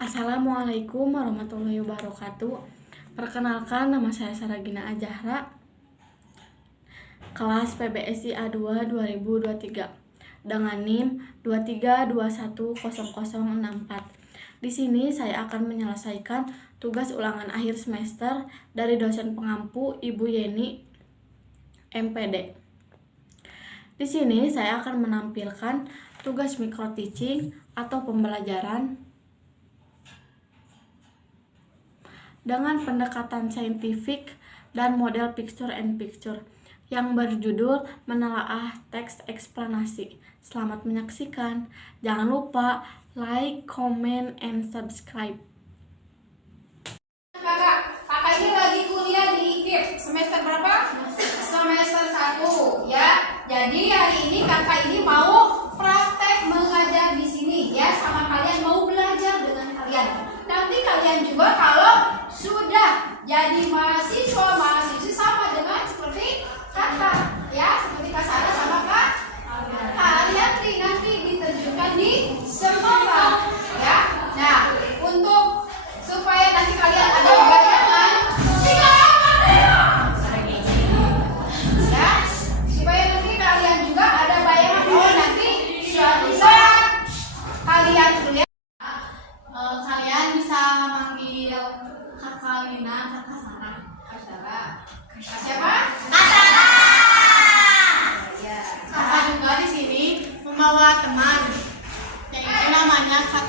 Assalamualaikum warahmatullahi wabarakatuh. Perkenalkan, nama saya Saragina Ajahra, kelas PBSI A2 2023 dengan NIM 23210064. Di sini saya akan menyelesaikan tugas ulangan akhir semester dari dosen pengampu Ibu Yeni MPD. Di sini saya akan menampilkan tugas micro teaching atau pembelajaran dengan pendekatan saintifik dan model picture and picture yang berjudul menelaah teks eksplanasi. Selamat menyaksikan. Jangan lupa like, comment, and subscribe. Kakak ini lagi kuliah di IKIP. Semester berapa? Semester 1 ya. Jadi hari ini kakak ini mau praktek mengajar di sini ya, sama kalian, mau belajar dengan kalian. Nanti kalian juga kalau sudah jadi mahasiswa sama dengan seperti kakak ya, seperti Kak Sarah sama Kak kalian nanti diterjunkan di sekolah ya. Nah, untuk supaya nanti kalian ada bayangan ya, supaya nanti kalian juga ada bayangan, oh nanti suatu saat kalian kuliah, kalian bisa manggil Kakak Lina, Kakak Sarah. Kakak siapa? Kak Sarah. Ya. Kakak juga di sini membawa teman, yaitu namanya Kak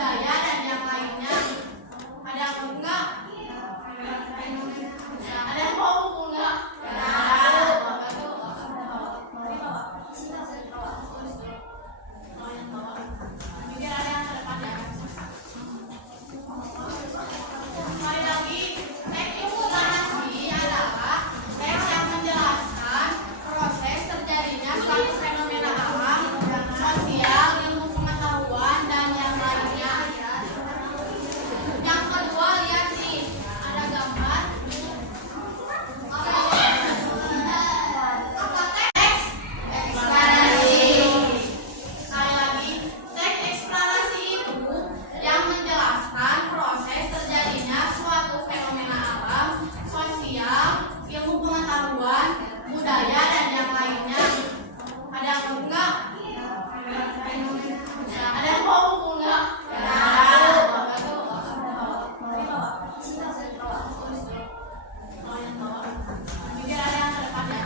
budaya dan yang lainnya. Ada yang mau enggak? Ada yang mau buku enggak? Biar ada yang terdepan ya. Kembali lagi, teks eksplanasi adalah teks yang menjelaskan proses terjadinya suatu fenomena alam, sosial, ilmu pengetahuan, dan yang lainnya. Yang kedua, lihat nih, ada gambar. Apa teks eksplanasi? Sekali lagi, teks eksplanasi itu yang menjelaskan proses terjadinya suatu fenomena alam, sosial, ilmu pengetahuan, budaya, dan yang lainnya. Ada yang mau enggak? Ada yang mau buku enggak? Biar ada yang terdepan ya.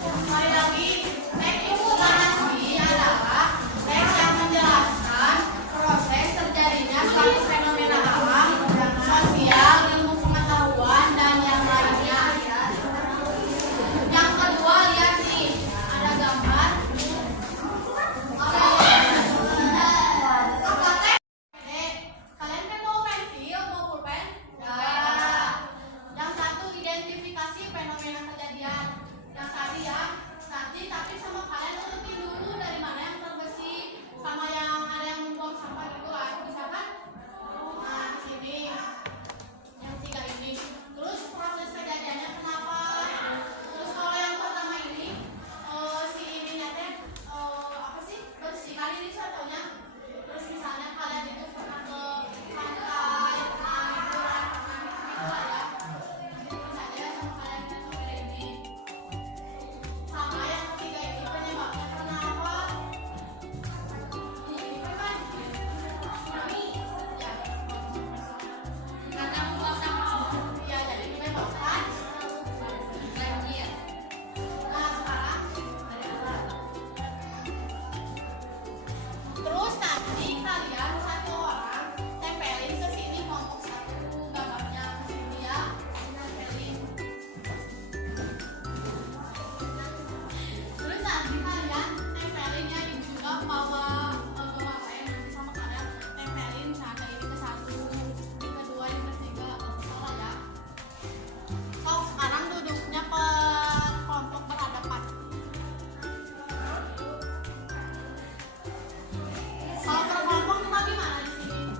Kembali lagi, teks eksplanasi adalah teks yang menjelaskan proses terjadinya suatu fenomena alam, sosial, ilmu pengetahuan, dan yang lainnya. Yang kedua, lihat nih, ada gambar. Apa teks? Kalian kan mau pensil, mau pulpen? Ya. Yang satu, identifikasi fenomena kejadian. Yang tadi ya, tapi sama kalian urutin dulu dari mana yang terbersih sama yang ada yang membuang sampah gitu lah, bisa kan? Nah, di sini yang tiga ini. Terus proses kejadiannya kenapa? Terus kalau yang pertama ini, si ininya teh apa sih? Bersih kali ini contohnya. Terus misalnya kalian itu pernah ke pantai, pernah liburan, pernah gitu lah ya. Bisa aja sama kalian yang nomor ini. Sama yang ketiga ini penyebabnya karena apa? Ini kan tsunami, ya. Karena membuang sampah. Ya, jadi menyebabkan banjir. Nah, sekarang terus nanti kalian satu orang tempelin ke sini kelompok satu gambarnya ke sini ya. Tempelin. Terus nanti kalian tempelinnya juga bawa gambar lain nanti sama kalian tempelin misalnya ini ke satu, ini kedua, ini ketiga, salah ya. Sok sekarang duduknya per kelompok berhadapan. Kalau per kelompok kita gimana di sini?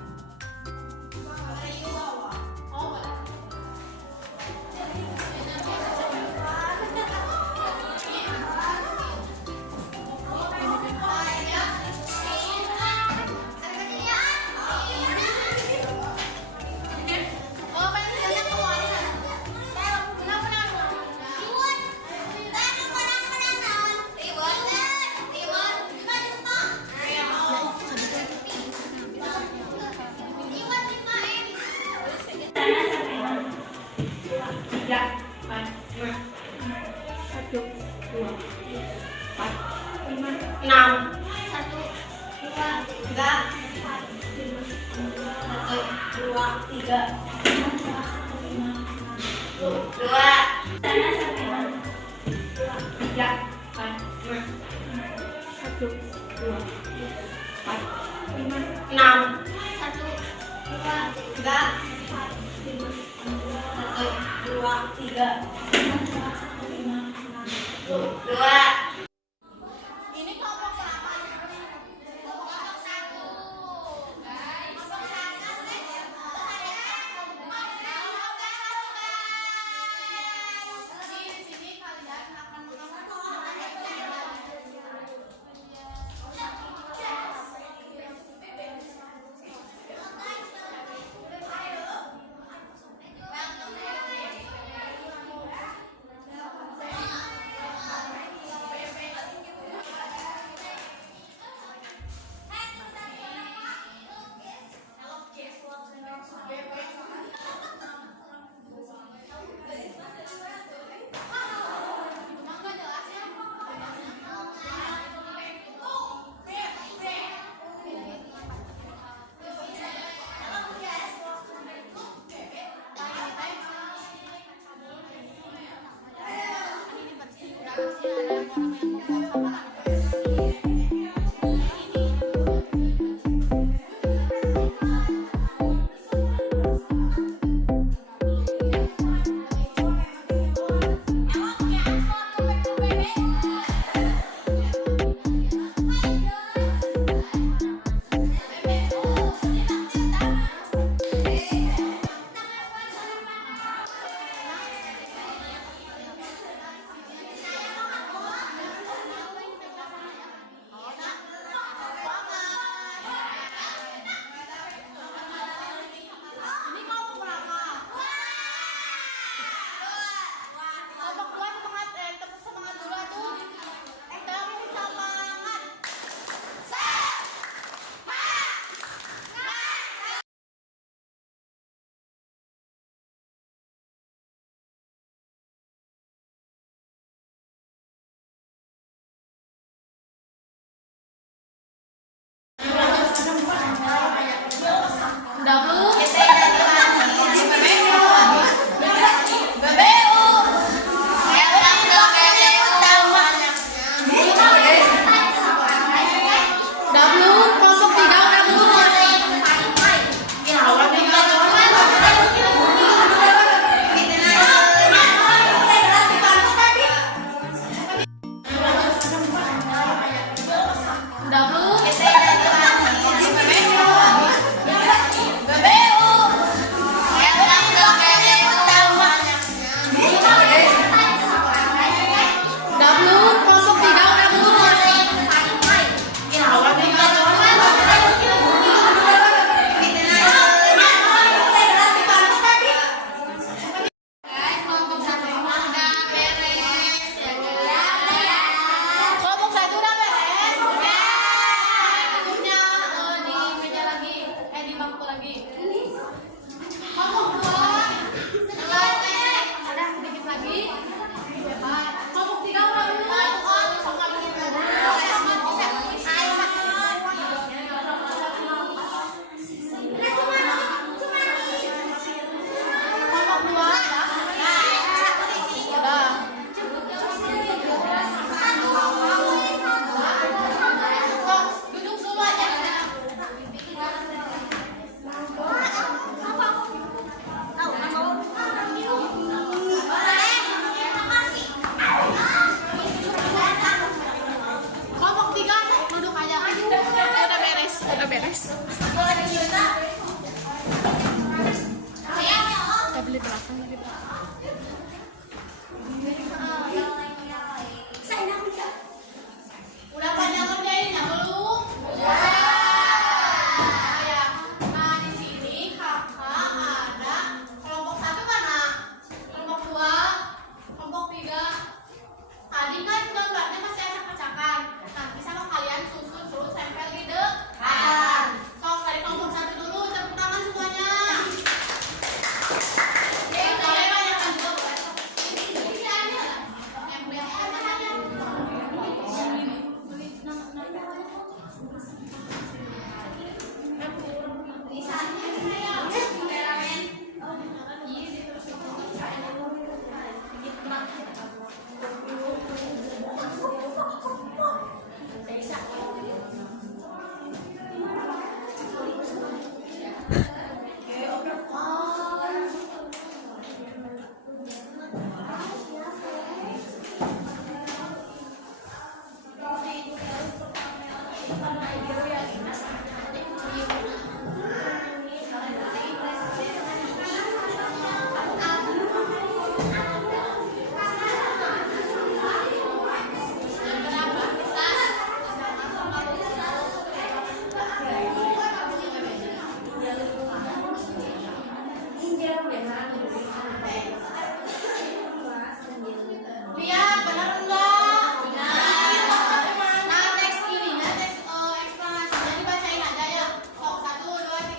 Oh, boleh. Ini kelompok berapa? Kelompok satu. Kelompok satu. Di sini kalian akan next. Boleh cerita? Kita beli belakang dari belakang. Udah pada ngerjainnya belum? Udah. Ya. Nah, di sini kakak ada kelompok 1 mana? Kelompok 2, kelompok 3. Tadi kan gambarnya masih acak-acakan. Nanti sama kalian susun terus tempel di depan. Sok dari kelompok 1 dulu, tepuk tangan semuanya. Boleh banyakkan juga boleh. Ini ada. Embel lihat benar enggak? Nah, teks ininya, teks eksplanasinya dibacain aja ya. Sok 1, 2,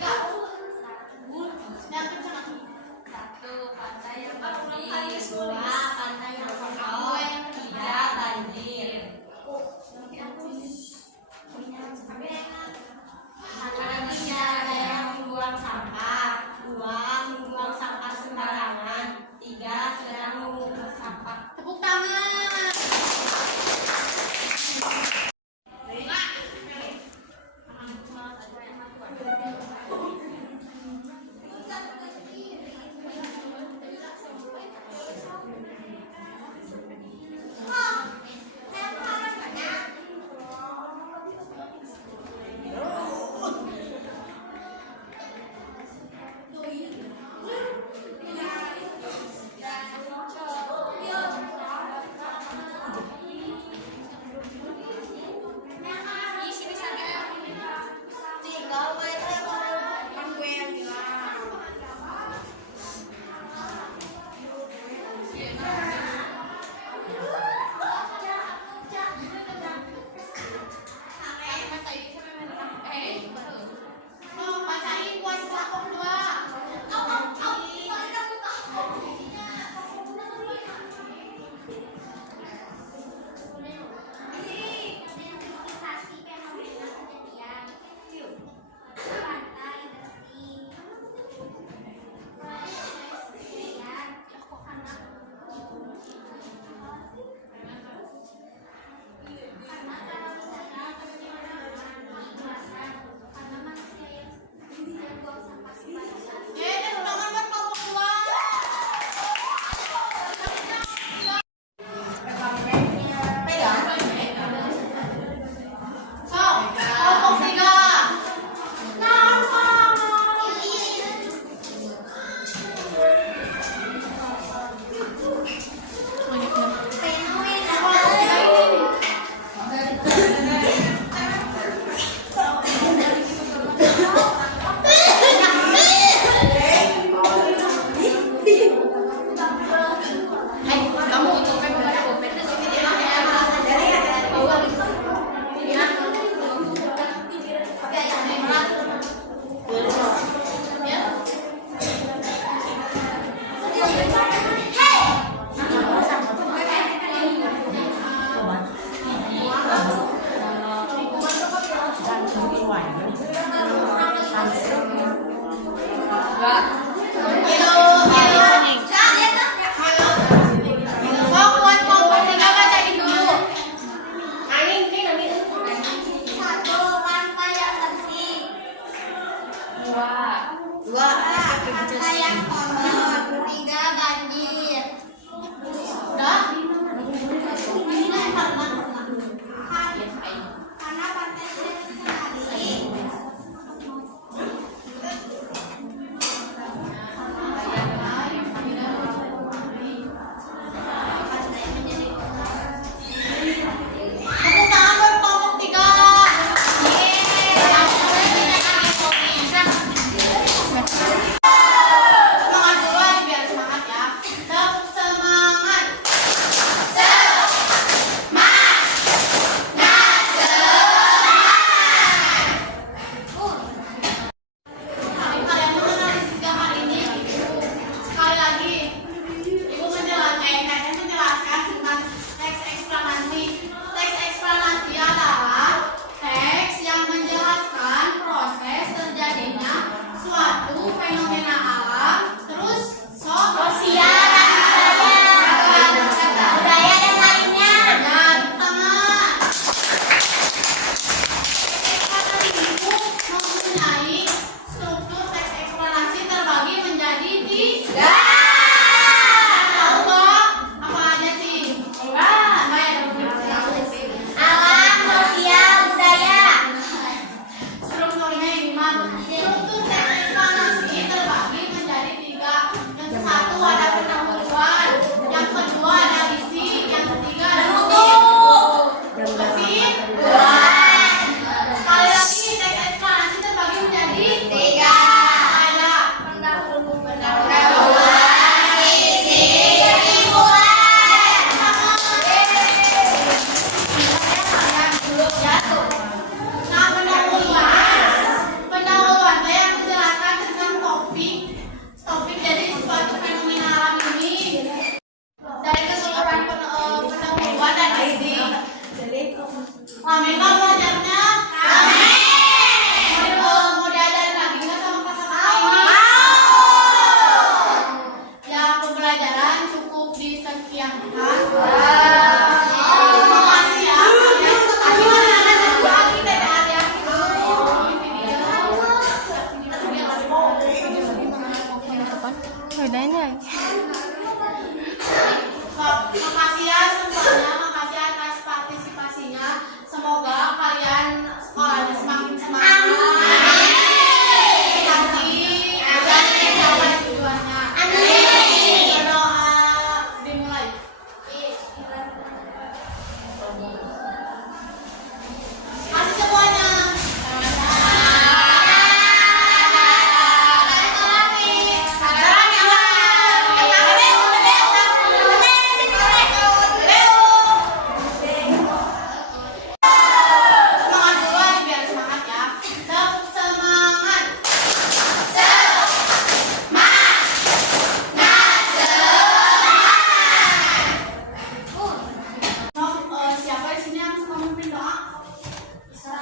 Rame nggak belajarnya? Mau diajarin lagi nggak sama kata-kata ini? Ya, pembelajaran cukup disekiankan. Terima kasih ya. Kasih anak-anak satu lagi TDA ya. Makasih ya semuanya, makasih atas partisipasinya. Semoga kalian sekolahnya semakin semangat. Kasih dan mencapai tujuannya. Berdoa dimulai. Kasih semuanya. Semangat duluan biar semangat ya. Semangat. Siapa di sini yang suka memimpin doa? Bisa.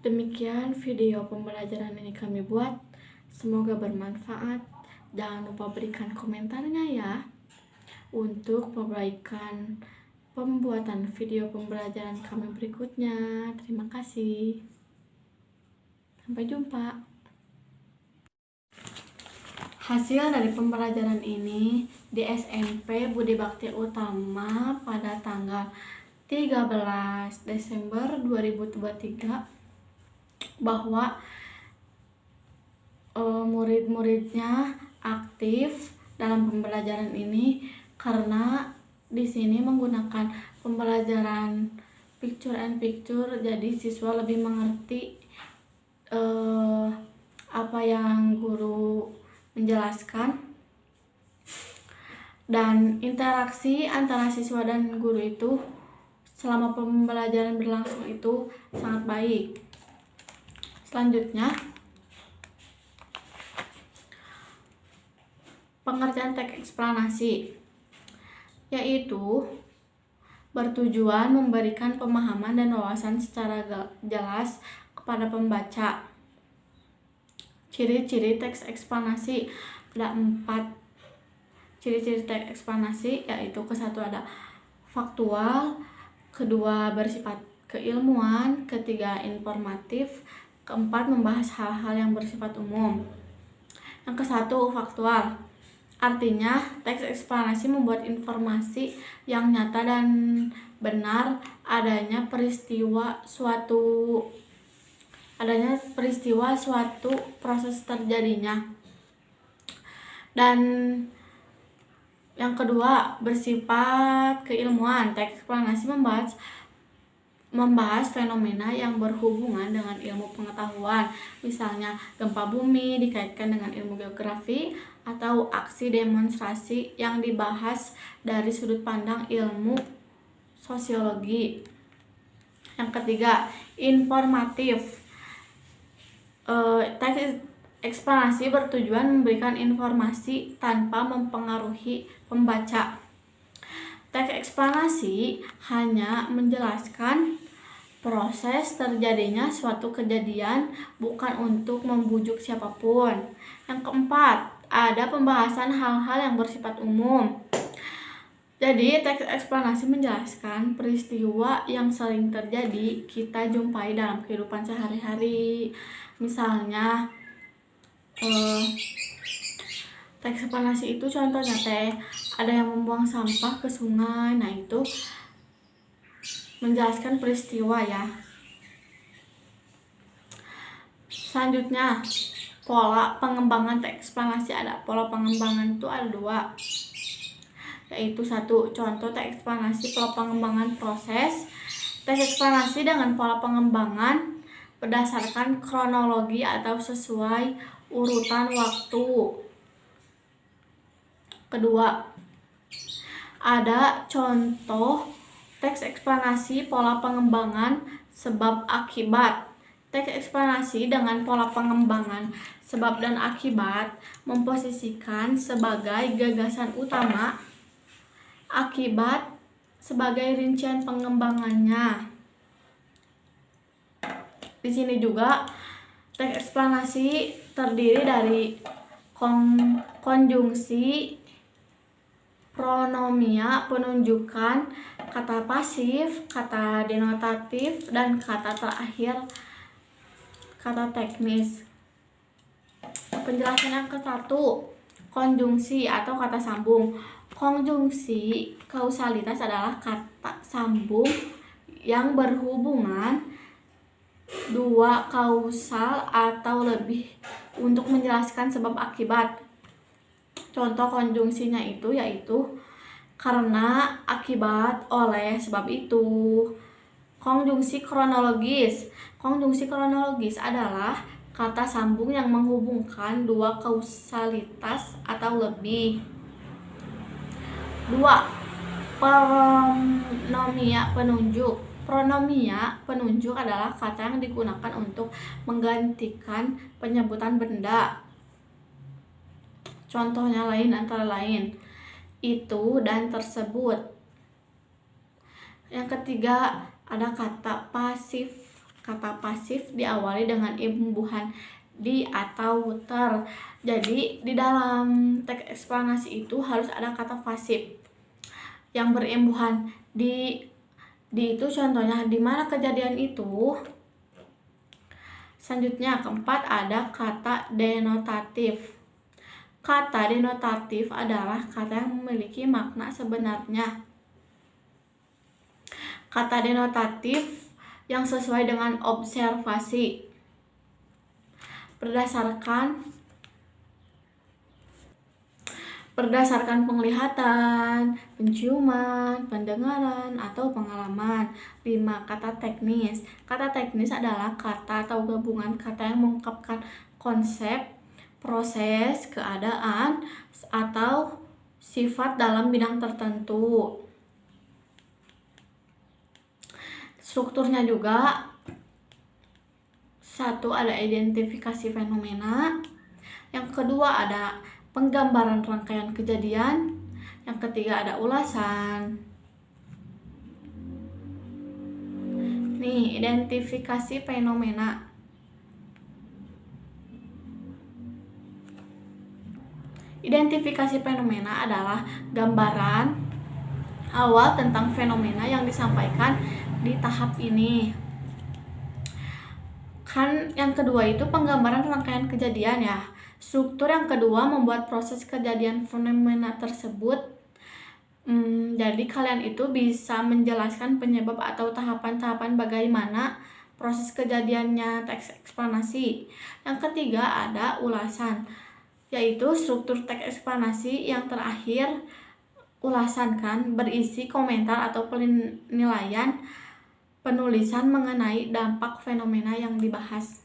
Demikian video pembelajaran ini kami buat. Semoga bermanfaat. Jangan lupa berikan komentarnya ya untuk perbaikan pembuatan video pembelajaran kami berikutnya. Terima kasih. Sampai jumpa. Hasil dari pembelajaran ini di SMP Budi Bakti Utama pada tanggal 13 Desember 2023 bahwa murid-muridnya aktif dalam pembelajaran ini karena di sini menggunakan pembelajaran picture and picture, jadi siswa lebih mengerti apa yang guru menjelaskan, dan interaksi antara siswa dan guru itu selama pembelajaran berlangsung itu sangat baik. Selanjutnya, pengertian teks eksplanasi, yaitu bertujuan memberikan pemahaman dan wawasan secara jelas kepada pembaca. Ciri-ciri teks eksplanasi, ada 4 ciri-ciri teks eksplanasi, yaitu kesatu ada faktual, kedua bersifat keilmuan, ketiga informatif, keempat membahas hal-hal yang bersifat umum. Yang kesatu faktual, artinya teks eksplanasi membuat informasi yang nyata dan benar adanya peristiwa suatu proses terjadinya. Dan yang kedua bersifat keilmuan, teks eksplanasi membahas fenomena yang berhubungan dengan ilmu pengetahuan, misalnya gempa bumi dikaitkan dengan ilmu geografi, atau aksi demonstrasi yang dibahas dari sudut pandang ilmu sosiologi. Yang ketiga, informatif. Teks eksplanasi bertujuan memberikan informasi tanpa mempengaruhi pembaca. Teks eksplanasi hanya menjelaskan proses terjadinya suatu kejadian, bukan untuk membujuk siapapun. Yang keempat, ada pembahasan hal-hal yang bersifat umum. Jadi, teks eksplanasi menjelaskan peristiwa yang sering terjadi kita jumpai dalam kehidupan sehari-hari. Misalnya, teks eksplanasi itu contohnya ada yang membuang sampah ke sungai. Nah, itu menjelaskan peristiwa ya. Selanjutnya, pola pengembangan teks eksplanasi. Ada pola pengembangan itu ada 2, yaitu 1. Contoh teks eksplanasi pola pengembangan proses. Teks eksplanasi dengan pola pengembangan berdasarkan kronologi atau sesuai urutan waktu. Kedua, ada contoh teks eksplanasi pola pengembangan sebab akibat. Teks eksplanasi dengan pola pengembangan sebab dan akibat memposisikan sebagai gagasan utama, akibat sebagai rincian pengembangannya. Di sini juga teks eksplanasi terdiri dari konjungsi, pronomia penunjukan, kata pasif, kata denotatif, dan kata terakhir kata teknis. Penjelasan yang ke-1, konjungsi atau kata sambung. Konjungsi kausalitas adalah kata sambung yang berhubungan 2 kausal atau lebih untuk menjelaskan sebab akibat. Contoh konjungsinya itu yaitu karena, akibat, oleh, sebab itu. Konjungsi kronologis. Konjungsi kronologis adalah kata sambung yang menghubungkan 2 kausalitas atau lebih. 2. Pronomia penunjuk. Pronomia penunjuk adalah kata yang digunakan untuk menggantikan penyebutan benda. Contohnya antara lain itu dan tersebut. Yang ketiga, ada kata pasif. Kata pasif diawali dengan imbuhan di atau ter. Jadi di dalam teks eksplanasi itu harus ada kata pasif yang berimbuhan di itu contohnya di mana kejadian itu. Selanjutnya, keempat, ada kata denotatif. Kata denotatif adalah kata yang memiliki makna sebenarnya. Kata denotatif yang sesuai dengan observasi berdasarkan penglihatan, penciuman, pendengaran, atau pengalaman. 5. Kata teknis. Kata teknis adalah kata atau gabungan kata yang mengungkapkan konsep, proses, keadaan, atau sifat dalam bidang tertentu. Strukturnya juga 1. Ada identifikasi fenomena. Yang kedua ada penggambaran rangkaian kejadian. Yang ketiga ada ulasan. Nih, identifikasi fenomena. Identifikasi fenomena adalah gambaran awal tentang fenomena yang disampaikan di tahap ini. Kan yang kedua itu penggambaran rangkaian kejadian ya. Struktur yang kedua membuat proses kejadian fenomena tersebut. Jadi kalian itu bisa menjelaskan penyebab atau tahapan-tahapan bagaimana proses kejadiannya teks eksplanasi. Yang ketiga ada ulasan, yaitu struktur teks eksplanasi yang terakhir ulasan kan berisi komentar atau penilaian penulisan mengenai dampak fenomena yang dibahas.